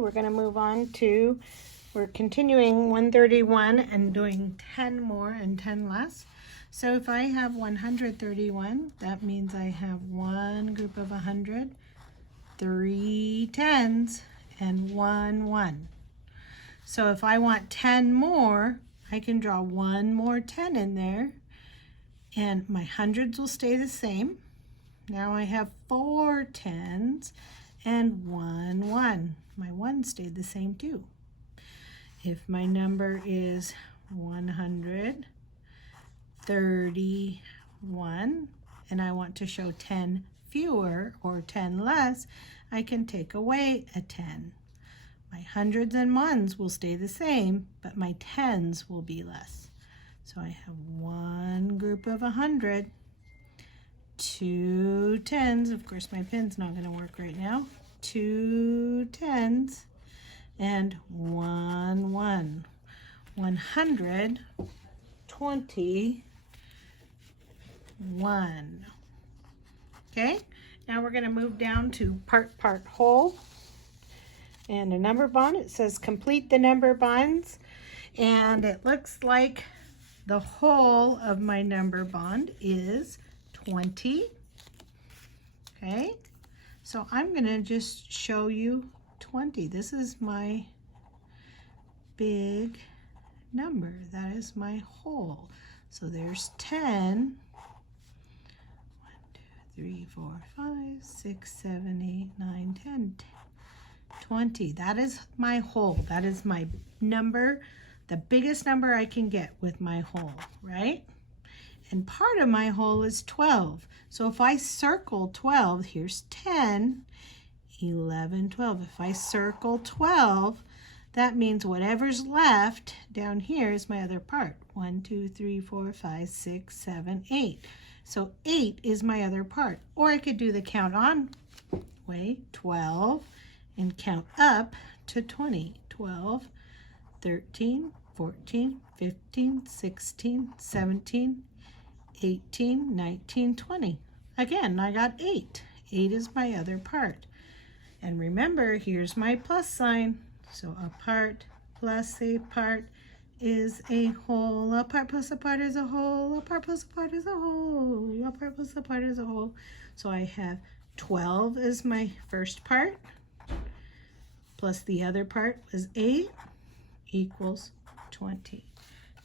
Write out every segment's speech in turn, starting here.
we're going to move on to, we're continuing 131 and doing 10 more and 10 less. So if I have 131, that means I have one group of 100, 3 tens, and 1 1. So if I want 10 more, I can draw one more 10 in there, and my hundreds will stay the same. Now I have 4 tens and 1 1. My 1 stayed the same too. If my number is 131 and I want to show 10 fewer or 10 less, I can take away a 10. My hundreds and ones will stay the same, but my tens will be less. So I have one group of 100, 2 tens, of course my pen's not going to work right now, 2 tens, and 1 1. 121. Okay, now we're going to move down to part whole. And a number bond, it says complete the number bonds. And it looks like the whole of my number bond is 20. Okay, so I'm going to just show you 20. This is my big number. That is my whole. So there's 10. 1, 2, 3, 4, 5, 6, 7, 8, 9, 10, 20. That is my whole. That is my number, the biggest number I can get with my whole, right? And part of my whole is 12. So if I circle 12, here's 10, 11, 12. If I circle 12, that means whatever's left down here is my other part. 1, 2, 3, 4, 5, 6, 7, 8. So 8 is my other part. Or I could do the count on way, 12, and count up to 20. 12, 13, 14, 15, 16, 17, 18, 19, 20. Again, I got 8. 8 is my other part. And remember, here's my plus sign. So a part plus a part is a whole. A part plus a part is a whole. A part plus a part is a whole. A part plus a part is a whole. So I have 12 as my first part, plus the other part was 8 equals 20.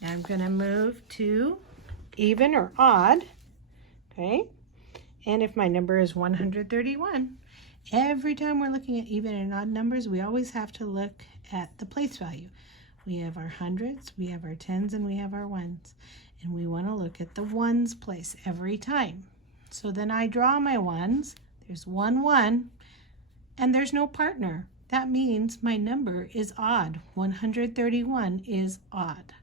Now I'm going to move to even or odd, okay? And if my number is 131, every time we're looking at even and odd numbers, we always have to look at the place value. We have our hundreds, we have our tens, and we have our ones. And we want to look at the ones place every time. So then I draw my ones. There's 1 1, and there's no partner. That means my number is odd. 131 is odd.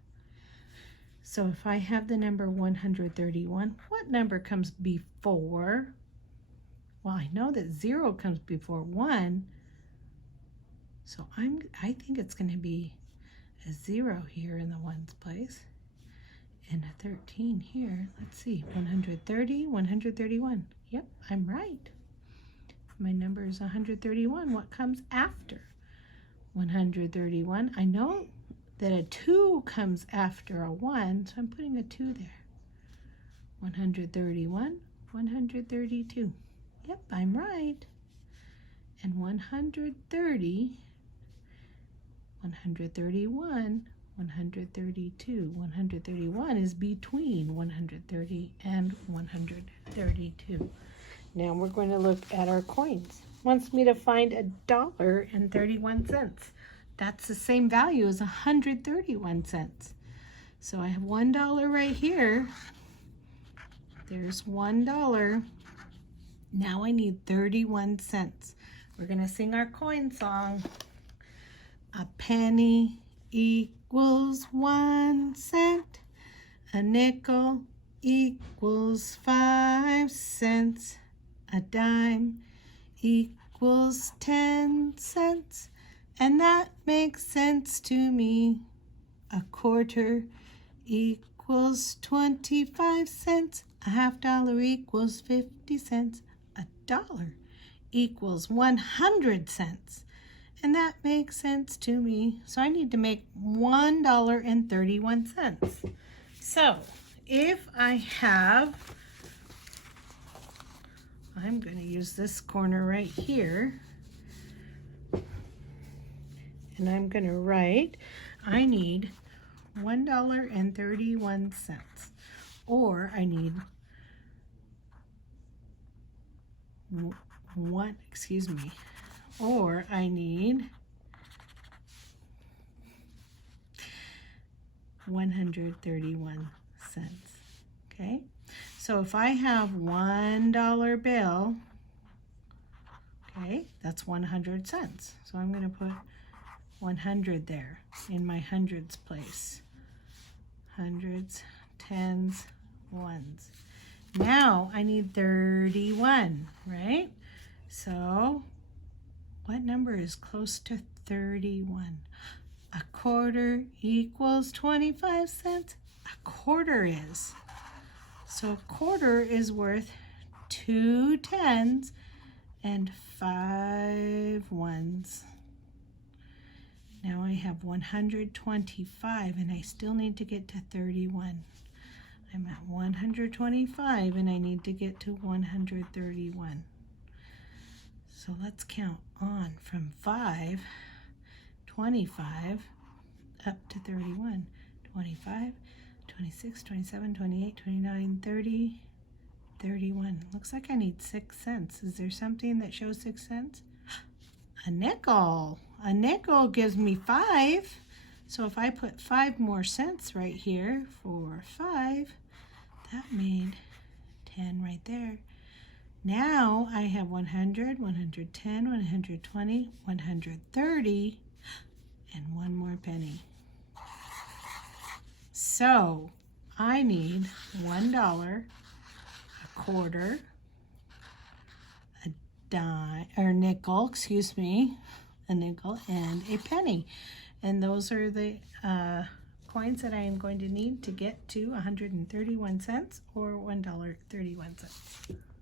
So if I have the number 131, what number comes before? Well, I know that 0 comes before 1. So I think it's going to be a 0 here in the ones place. And a 13 here. Let's see, 130, 131. Yep, I'm right. My number is 131. What comes after 131? I know that a 2 comes after a 1, so I'm putting a 2 there. 131, 132. Yep, I'm right. And 130, 131, 132. 131 is between 130 and 132. Now we're going to look at our coins. It wants me to find $1.31. That's the same value as 131 cents. So I have $1 right here. There's $1. Now I need 31 cents. We're going to sing our coin song. A penny equals 1 cent. A nickel equals 5 cents. A dime equals 10 cents. And that makes sense to me. A quarter equals 25 cents. A $50 equals 50 cents. A dollar equals 100 cents. And that makes sense to me. So I need to make $1.31. So if I have, I'm going to use this corner right here. And I'm going to write, I need $1.31. Or I need or I need 131 cents. Okay, so if I have $1 bill, okay, that's 100 cents. So I'm going to put 100 there in my hundreds place. Hundreds, tens, ones. Now I need 31, right? So what number is close to 31? A quarter equals 25 cents. A quarter is. So a quarter is worth 2 tens and 5 ones. Now I have 125 and I still need to get to 31. I'm at 125 and I need to get to 131. So let's count on from 5, 25 up to 31. 25, 26, 27, 28, 29, 30, 31. Looks like I need 6 cents. Is there something that shows 6 cents? A nickel. A nickel gives me 5. So if I put 5 more cents right here for 5, that made 10 right there. Now I have 100, 110, 120, 130, and one more penny. So I need $1, a quarter, a dime, or nickel, excuse me, a nickel, and a penny. And those are the coins that I am going to need to get to 131 cents or $1.31.